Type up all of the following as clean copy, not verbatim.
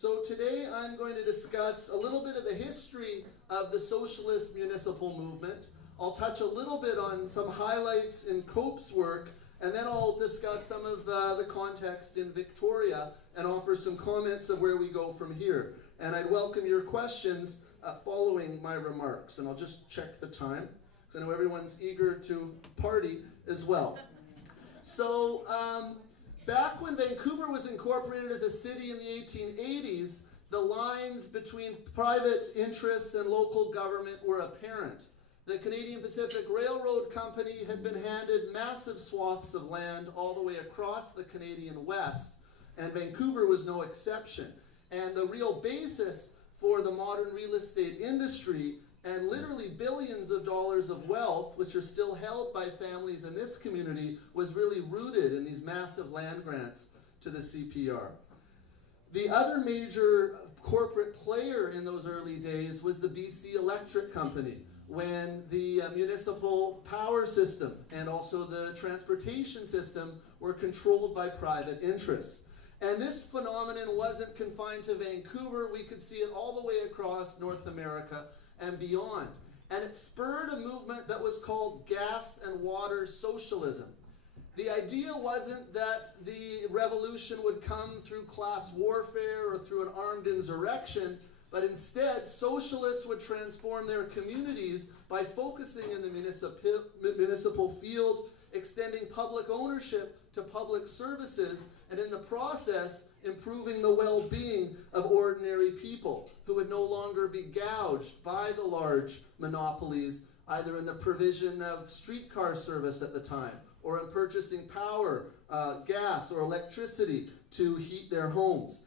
So today I'm going to discuss a little bit of the history of the socialist municipal movement. I'll touch a little bit on some highlights in Cope's work, and then I'll discuss some of the context in Victoria and offer some comments of where we go from here. And I'd welcome your questions following my remarks. And I'll just check the time, because I know everyone's eager to party as well. So, back when Vancouver was incorporated as a city in the 1880s, the lines between private interests and local government were apparent. The Canadian Pacific Railroad Company had been handed massive swaths of land all the way across the Canadian West, and Vancouver was no exception. And the real basis for the modern real estate industry and literally billions of dollars of wealth, which are still held by families in this community, was really rooted in these massive land grants to the CPR. The other major corporate player in those early days was the BC Electric Company, when the municipal power system and also the transportation system were controlled by private interests. And this phenomenon wasn't confined to Vancouver. We could see it all the way across North America and beyond. And it spurred a movement that was called gas and water socialism. The idea wasn't that the revolution would come through class warfare or through an armed insurrection, but instead socialists would transform their communities by focusing in the municipal field, extending public ownership to public services, and in the process improving the well-being of ordinary people who would no longer be gouged by the large monopolies, either in the provision of streetcar service at the time or in purchasing power, gas or electricity to heat their homes,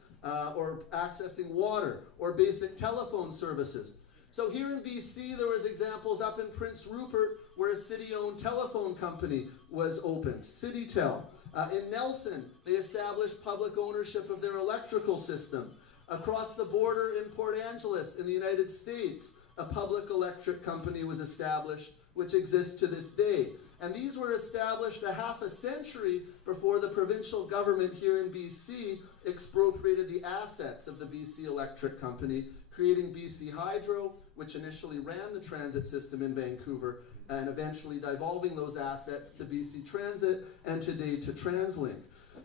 or accessing water or basic telephone services. So here in BC, there was examples up in Prince Rupert where a city-owned telephone company was opened, CityTel. In Nelson, they established public ownership of their electrical system. Across the border in Port Angeles in the United States, a public electric company was established, which exists to this day. And these were established a half a century before the provincial government here in BC expropriated the assets of the BC Electric Company, creating BC Hydro, which initially ran the transit system in Vancouver, and eventually devolving those assets to BC Transit and today to TransLink.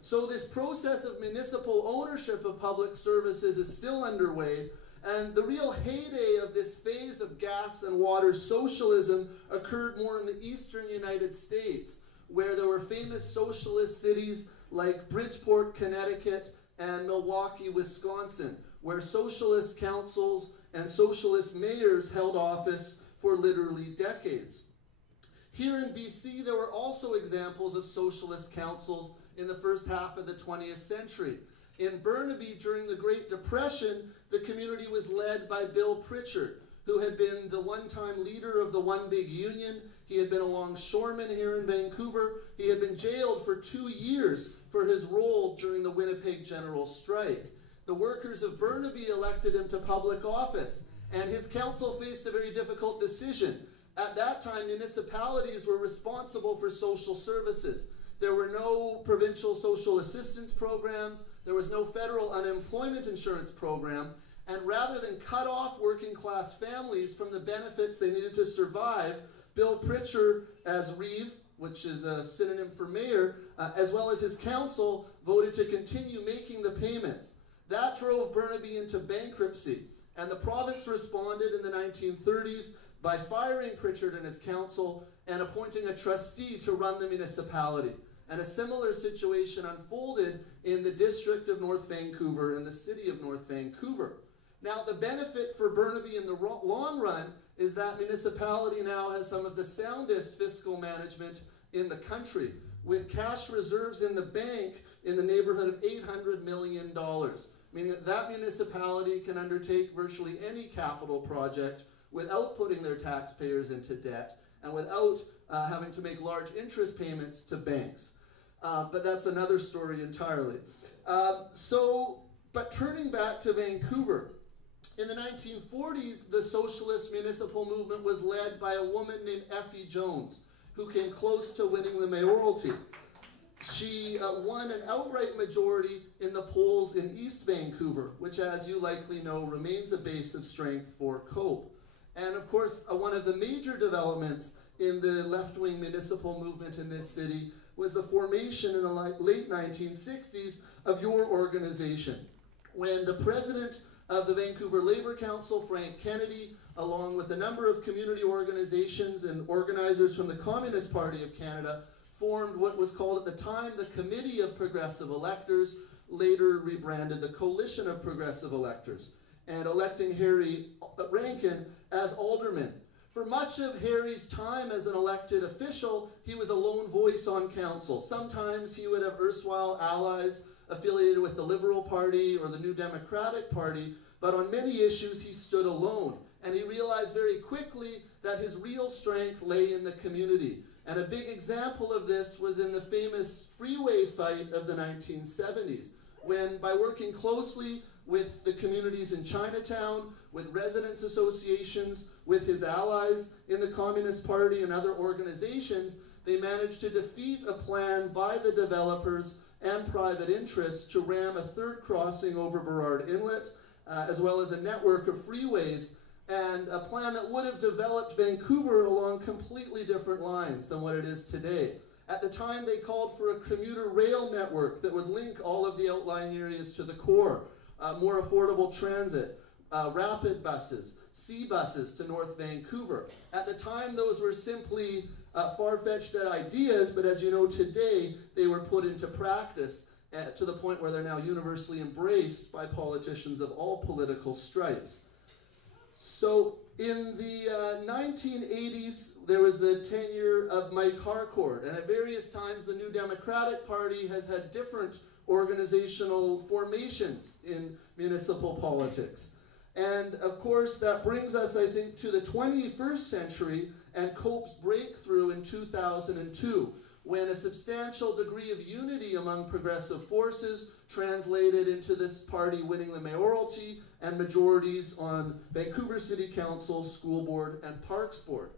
So this process of municipal ownership of public services is still underway, and the real heyday of this phase of gas and water socialism occurred more in the eastern United States, where there were famous socialist cities like Bridgeport, Connecticut, and Milwaukee, Wisconsin, where socialist councils and socialist mayors held office for literally decades. Here in BC, there were also examples of socialist councils in the first half of the 20th century. In Burnaby, during the Great Depression, the community was led by Bill Pritchard, who had been the one-time leader of the One Big Union. He had been a longshoreman here in Vancouver. He had been jailed for 2 years for his role during the Winnipeg General Strike. The workers of Burnaby elected him to public office, and his council faced a very difficult decision. At that time, municipalities were responsible for social services. There were no provincial social assistance programs. There was no federal unemployment insurance program. And rather than cut off working class families from the benefits they needed to survive, Bill Pritchard, as Reeve, which is a synonym for mayor, as well as his council, voted to continue making the payments. That drove Burnaby into bankruptcy. And the province responded in the 1930s by firing Pritchard and his council and appointing a trustee to run the municipality. And a similar situation unfolded in the district of North Vancouver and the city of North Vancouver. Now, the benefit for Burnaby in the long run is that municipality now has some of the soundest fiscal management in the country, with cash reserves in the bank in the neighborhood of $800 million, meaning that that municipality can undertake virtually any capital project without putting their taxpayers into debt and without having to make large interest payments to banks. But that's another story entirely. But turning back to Vancouver, in the 1940s, the socialist municipal movement was led by a woman named Effie Jones, who came close to winning the mayoralty. she won an outright majority in the polls in East Vancouver, which, as you likely know, remains a base of strength for COPE. And of course, one of the major developments in the left-wing municipal movement in this city was the formation in the late 1960s of your organization, when the president of the Vancouver Labour Council, Frank Kennedy, along with a number of community organizations and organizers from the Communist Party of Canada, formed what was called at the time the Committee of Progressive Electors, later rebranded the Coalition of Progressive Electors, and electing Harry Rankin as alderman. For much of Harry's time as an elected official, he was a lone voice on council. Sometimes he would have erstwhile allies affiliated with the Liberal Party or the New Democratic Party, but on many issues he stood alone. And he realized very quickly that his real strength lay in the community. And a big example of this was in the famous freeway fight of the 1970s, when by working closely with the communities in Chinatown, with residents' associations, with his allies in the Communist Party and other organizations, they managed to defeat a plan by the developers and private interests to ram a third crossing over Burrard Inlet, as well as a network of freeways, and a plan that would have developed Vancouver along completely different lines than what it is today. At the time, they called for a commuter rail network that would link all of the outlying areas to the core, more affordable transit, rapid buses, sea buses to North Vancouver. At the time, those were simply far-fetched ideas, but as you know today, they were put into practice to the point where they're now universally embraced by politicians of all political stripes. So in the 1980s, there was the tenure of Mike Harcourt, and at various times the New Democratic Party has had different organizational formations in municipal politics. And of course, that brings us, I think, to the 21st century and COPE's breakthrough in 2002, when a substantial degree of unity among progressive forces translated into this party winning the mayoralty and majorities on Vancouver City Council, School Board, and Parks Board.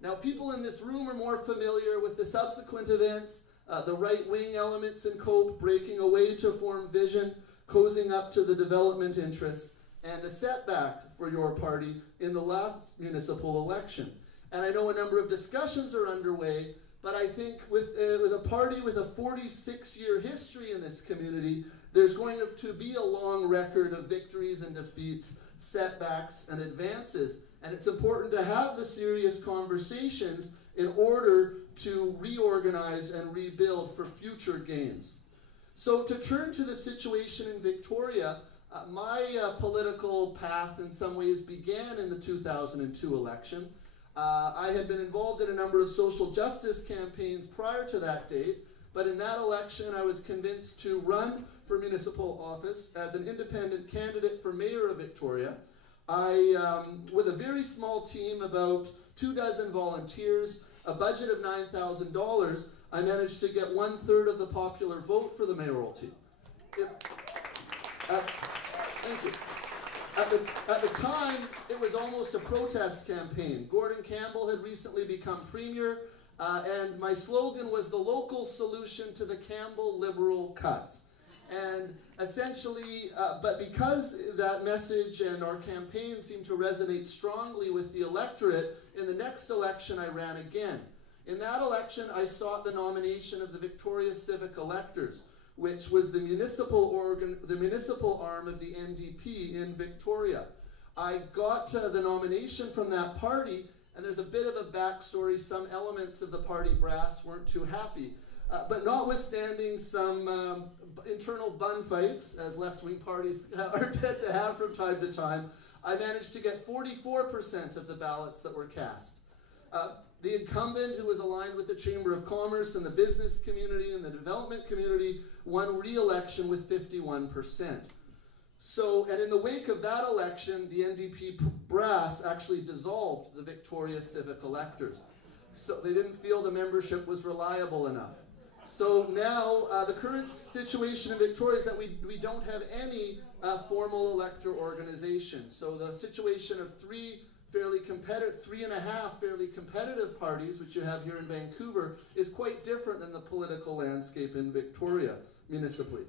Now, people in this room are more familiar with the subsequent events, the right-wing elements in COPE breaking away to form Vision, cozying up to the development interests, and the setback for your party in the last municipal election. And I know a number of discussions are underway, but I think with a party with a 46-year history in this community, there's going to be a long record of victories and defeats, setbacks and advances. And it's important to have the serious conversations in order to reorganize and rebuild for future gains. So to turn to the situation in Victoria, my political path in some ways began in the 2002 election. I had been involved in a number of social justice campaigns prior to that date, but in that election I was convinced to run for municipal office as an independent candidate for mayor of Victoria. With a very small team, about 24 volunteers, a budget of $9,000, I managed to get 1/3 of the popular vote for the mayoralty. Thank you. At the time, it was almost a protest campaign. Gordon Campbell had recently become premier, and my slogan was the local solution to the Campbell liberal cuts. And essentially, but because that message and our campaign seemed to resonate strongly with the electorate, in the next election I ran again. In that election, I sought the nomination of the Victoria Civic Electors, which was the municipal arm of the NDP in Victoria. I got the nomination from that party, and there's a bit of a backstory. Some elements of the party brass weren't too happy. But notwithstanding some internal bun fights, as left-wing parties are tend to have from time to time, I managed to get 44% of the ballots that were cast. The incumbent, who was aligned with the Chamber of Commerce and the business community and the development community, won re-election with 51%. So, and in the wake of that election, the NDP brass actually dissolved the Victoria Civic Electors. So they didn't feel the membership was reliable enough. So now, the current situation in Victoria is that we don't have any formal elector organization. So the situation of 3 fairly competitive, 3.5 fairly competitive parties, which you have here in Vancouver, is quite different than the political landscape in Victoria municipally.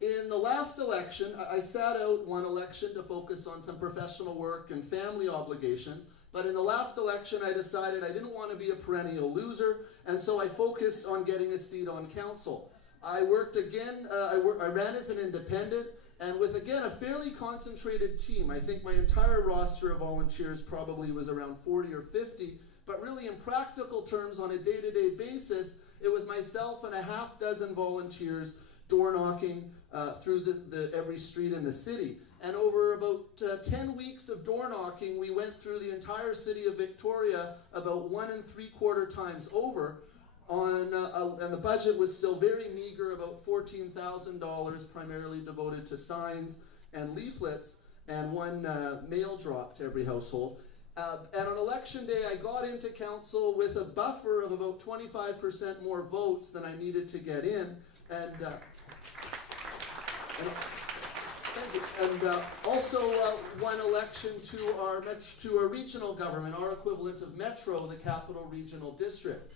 In the last election, I sat out one election to focus on some professional work and family obligations, but in the last election I decided I didn't want to be a perennial loser, and so I focused on getting a seat on council. I worked again, I ran as an independent, and with, again, a fairly concentrated team. I think my entire roster of volunteers probably was around 40 or 50, but really in practical terms, on a day-to-day basis, it was myself and a half dozen volunteers door knocking through every street in the city. And over about 10 weeks of door knocking, we went through the entire city of Victoria about 1 3/4 times over, and the budget was still very meager, about $14,000, primarily devoted to signs and leaflets, and one mail drop to every household. And on election day, I got into council with a buffer of about 25% more votes than I needed to get in, and thank you. And also won election to our regional government, our equivalent of Metro, the Capital Regional District.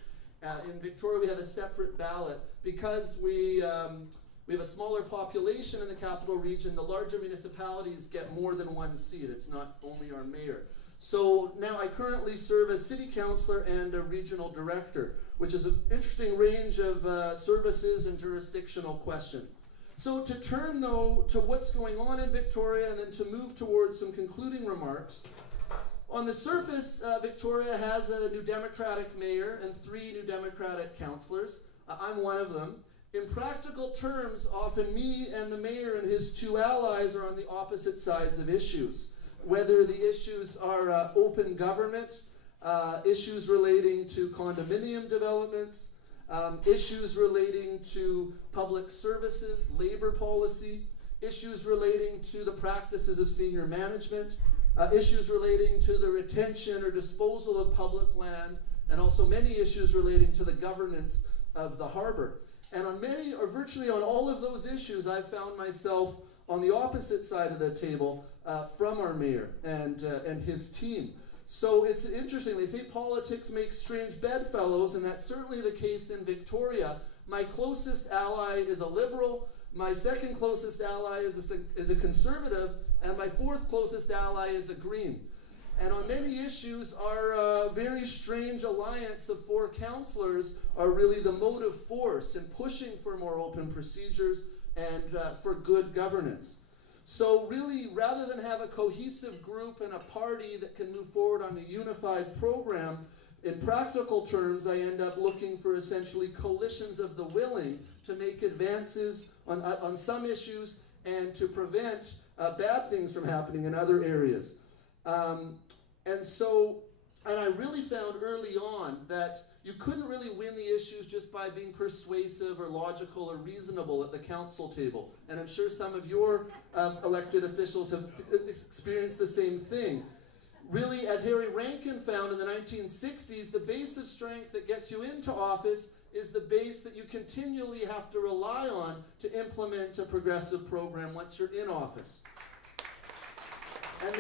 In Victoria, we have a separate ballot. Because we have a smaller population in the capital region, the larger municipalities get more than one seat. It's not only our mayor. So now I currently serve as city councillor and a regional director, which is an interesting range of services and jurisdictional questions. So to turn, though, to what's going on in Victoria and then to move towards some concluding remarks, on the surface, Victoria has a New Democratic mayor and 3 New Democratic councillors. I'm one of them. In practical terms, often me and the mayor and his 2 allies are on the opposite sides of issues. Whether the issues are open government, issues relating to condominium developments, issues relating to public services, labor policy, issues relating to the practices of senior management, issues relating to the retention or disposal of public land, and also many issues relating to the governance of the harbor. And on many, or virtually on all of those issues, I found myself on the opposite side of the table from our mayor and his team. So it's interesting, they say politics makes strange bedfellows, and that's certainly the case in Victoria. My closest ally is a Liberal, my second closest ally is a Conservative, and my 4th closest ally is a Green. And on many issues, our very strange alliance of 4 councillors are really the motive force in pushing for more open procedures and for good governance. So really, rather than have a cohesive group and a party that can move forward on a unified program, in practical terms, I end up looking for essentially coalitions of the willing to make advances on some issues and to prevent bad things from happening in other areas. And I really found early on that you couldn't really win the issues just by being persuasive or logical or reasonable at the council table. And I'm sure some of your elected officials have experienced the same thing. Really, as Harry Rankin found in the 1960s, the base of strength that gets you into office is the base that you continually have to rely on to implement a progressive program once you're in office. And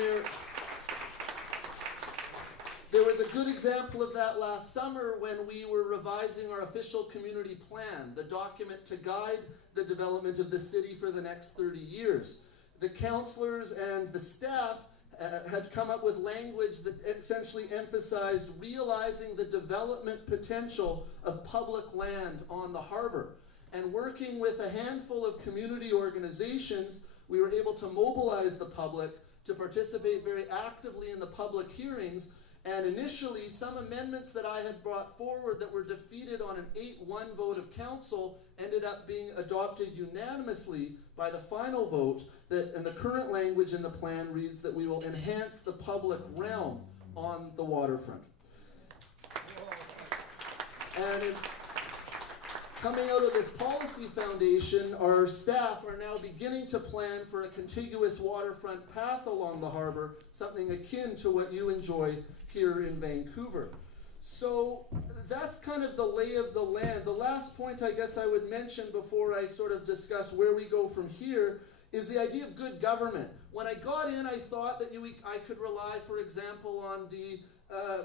there was a good example of that last summer when we were revising our official community plan, the document to guide the development of the city for the next 30 years. The councillors and the staff had come up with language that essentially emphasized realizing the development potential of public land on the harbor. And working with a handful of community organizations, we were able to mobilize the public to participate very actively in the public hearings. And initially, some amendments that I had brought forward that were defeated on an 8-1 vote of council ended up being adopted unanimously by the final vote, and the current language in the plan reads that we will enhance the public realm on the waterfront. And coming out of this policy foundation, our staff are now beginning to plan for a contiguous waterfront path along the harbor, something akin to what you enjoy here in Vancouver. So that's kind of the lay of the land. The last point I guess I would mention before I sort of discuss where we go from here is the idea of good government. When I got in, I thought that I could rely, for example, on the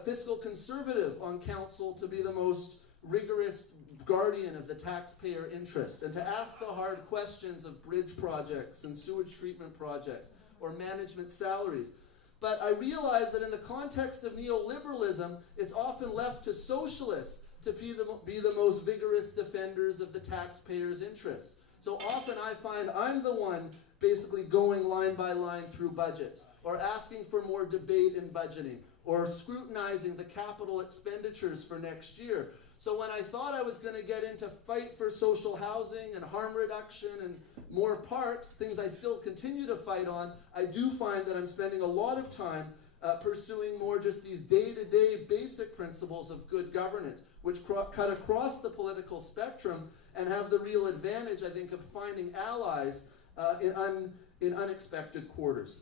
fiscal conservative on council to be the most rigorous guardian of the taxpayer interest, and to ask the hard questions of bridge projects and sewage treatment projects or management salaries. But I realized that in the context of neoliberalism, it's often left to socialists to be the most vigorous defenders of the taxpayers' interests. So often I find I'm the one basically going line by line through budgets, or asking for more debate in budgeting, or scrutinizing the capital expenditures for next year. So when I thought I was going to get into fight for social housing and harm reduction and more parks, things I still continue to fight on, I do find that I'm spending a lot of time pursuing more just these day-to-day basic principles of good governance, which cut across the political spectrum and have the real advantage, I think, of finding allies in unexpected quarters.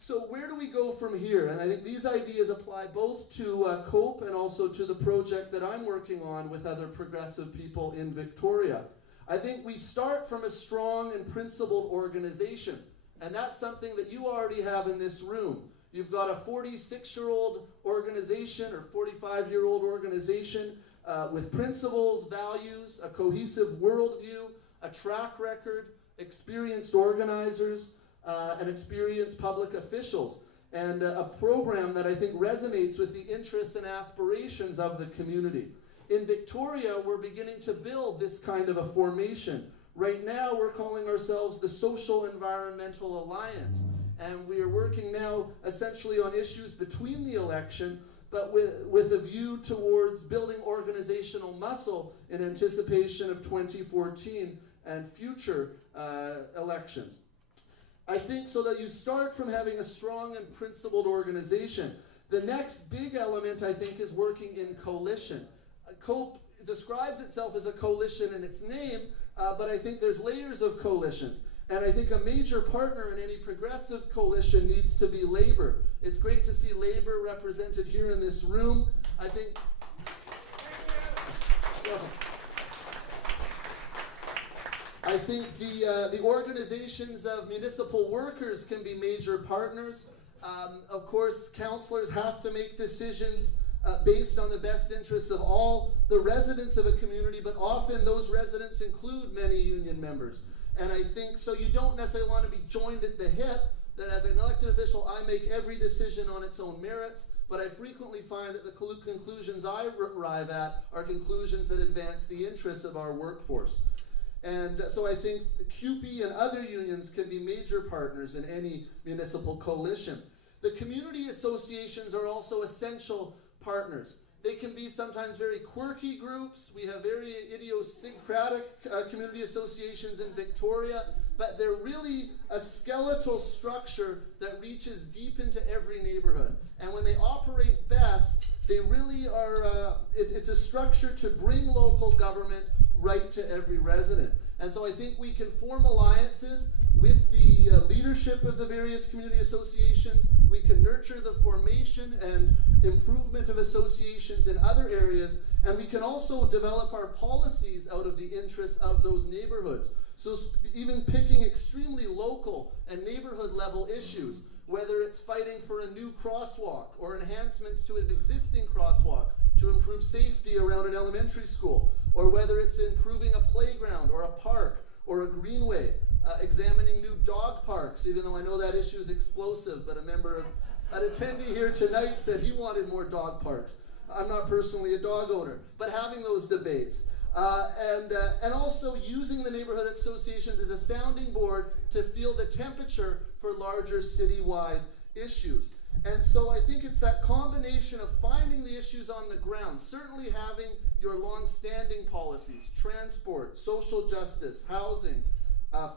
So where do we go from here? And I think these ideas apply both to COPE and also to the project that I'm working on with other progressive people in Victoria. I think we start from a strong and principled organization, and that's something that you already have in this room. You've got a 46-year-old organization or 45-year-old organization with principles, values, a cohesive worldview, a track record, experienced organizers, and experienced public officials, and a program that I think resonates with the interests and aspirations of the community. In Victoria, we're beginning to build this kind of a formation. Right now, we're calling ourselves the Social Environmental Alliance, and we are working now essentially on issues between the election, but with a view towards building organizational muscle in anticipation of 2014 and future elections. I think so that you start from having a strong and principled organization. The next big element, I think, is working in coalition. COPE describes itself as a coalition in its name, but I think there's layers of coalitions. And I think a major partner in any progressive coalition needs to be Labour. It's great to see Labour represented here in this room. I think... I think the organizations of municipal workers can be major partners. Of course, councillors have to make decisions based on the best interests of all the residents of a community, but often those residents include many union members. And I think so you don't necessarily want to be joined at the hip, that as an elected official I make every decision on its own merits, but I frequently find that the conclusions I arrive at are conclusions that advance the interests of our workforce. And so I think CUPE and other unions can be major partners in any municipal coalition. The community associations are also essential partners. They can be sometimes very quirky groups. We have very idiosyncratic community associations in Victoria, but they're really a skeletal structure that reaches deep into every neighborhood. And when they operate best, they really are, it's a structure to bring local government right to every resident. And so I think we can form alliances with the leadership of the various community associations. We can nurture the formation and improvement of associations in other areas, and we can also develop our policies out of the interests of those neighborhoods. So even picking extremely local and neighborhood level issues, whether it's fighting for a new crosswalk or enhancements to an existing crosswalk to improve safety around an elementary school, or whether it's improving a playground or a park or a greenway, examining new dog parks, even though I know that issue is explosive, but an attendee here tonight said he wanted more dog parks. I'm not personally a dog owner, but having those debates. And also using the neighborhood associations as a sounding board to feel the temperature for larger citywide issues. And so I think it's that combination of finding the issues on the ground, certainly having your long-standing policies, transport, social justice, housing,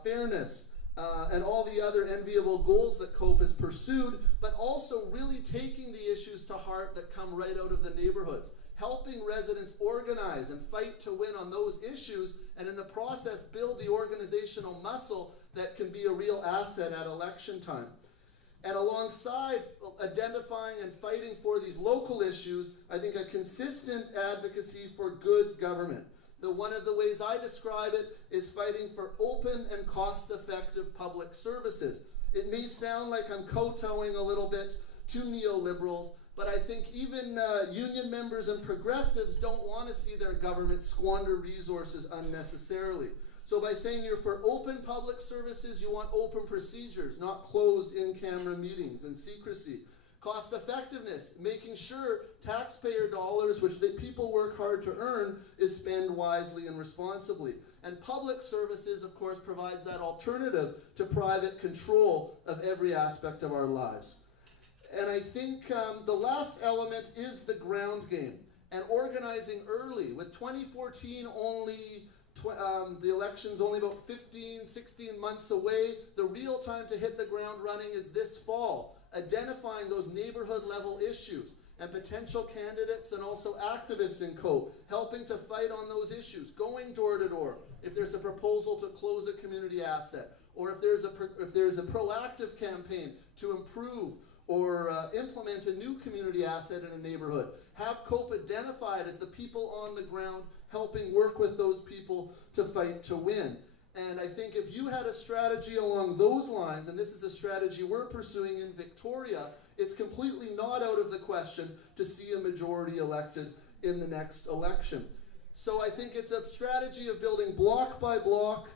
fairness, and all the other enviable goals that COPE has pursued, but also really taking the issues to heart that come right out of the neighborhoods, helping residents organize and fight to win on those issues, and in the process build the organizational muscle that can be a real asset at election time. And alongside identifying and fighting for these local issues, I think a consistent advocacy for good government. One of the ways I describe it is fighting for open and cost-effective public services. It may sound like I'm kowtowing a little bit to neoliberals, but I think even union members and progressives don't want to see their government squander resources unnecessarily. So by saying you're for open public services, you want open procedures, not closed in-camera meetings and secrecy. Cost effectiveness, making sure taxpayer dollars, which people work hard to earn, is spent wisely and responsibly. And public services, of course, provides that alternative to private control of every aspect of our lives. And I think the last element is the ground game and organizing early. With 2014 only, the election's only about 15, 16 months away, the real time to hit the ground running is this fall. Identifying those neighborhood level issues and potential candidates and also activists in COPE, helping to fight on those issues, going door to door. If there's a proposal to close a community asset, or if there's a proactive campaign to improve or implement a new community asset in a neighborhood, have COPE identified as the people on the ground helping work with those people to fight to win. And I think if you had a strategy along those lines, and this is a strategy we're pursuing in Victoria, it's completely not out of the question to see a majority elected in the next election. So I think it's a strategy of building block by block,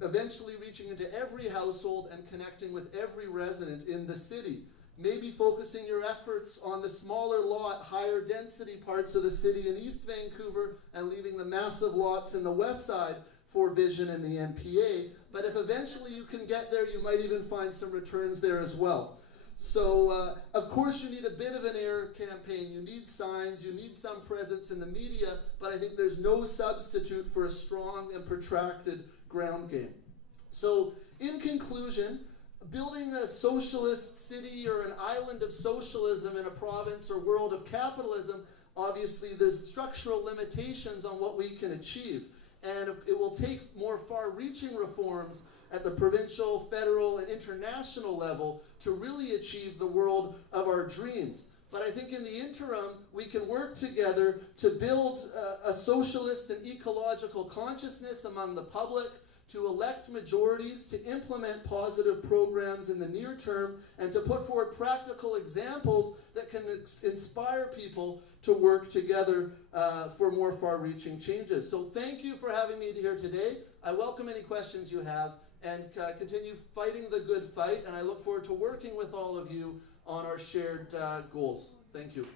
eventually reaching into every household and connecting with every resident in the city. Maybe focusing your efforts on the smaller lot, higher density parts of the city in East Vancouver and leaving the massive lots in the west side for Vision and the MPA, but if eventually you can get there, you might even find some returns there as well. So, of course, you need a bit of an air campaign. You need signs, you need some presence in the media, but I think there's no substitute for a strong and protracted ground game. So, in conclusion, building a socialist city or an island of socialism in a province or world of capitalism, obviously there's structural limitations on what we can achieve. And it will take more far-reaching reforms at the provincial, federal, and international level to really achieve the world of our dreams. But I think in the interim, we can work together to build a socialist and ecological consciousness among the public, to elect majorities, to implement positive programs in the near term, and to put forward practical examples that can inspire people to work together for more far-reaching changes. So thank you for having me here today. I welcome any questions you have, and continue fighting the good fight, and I look forward to working with all of you on our shared goals. Thank you.